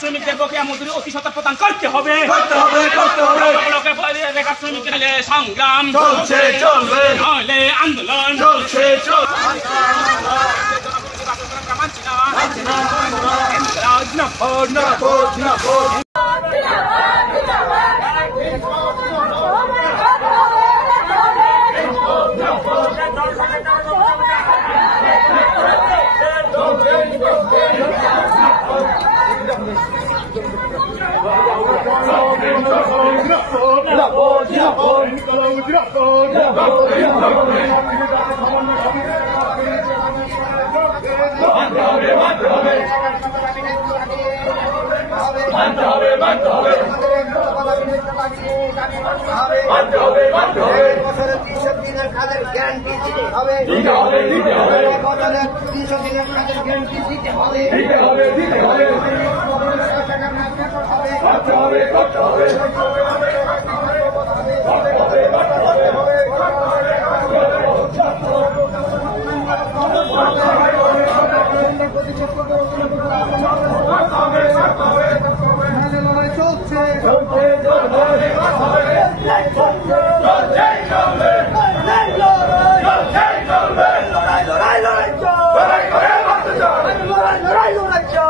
শ্রমিকদের বকেয়া মজুরি অতি সত্ত্বর প্রদান করতে হবে। বেকার শ্রমিকদের সংগ্রাম চলছে, চলবে, নইলে আন্দোলন চলছে, হবে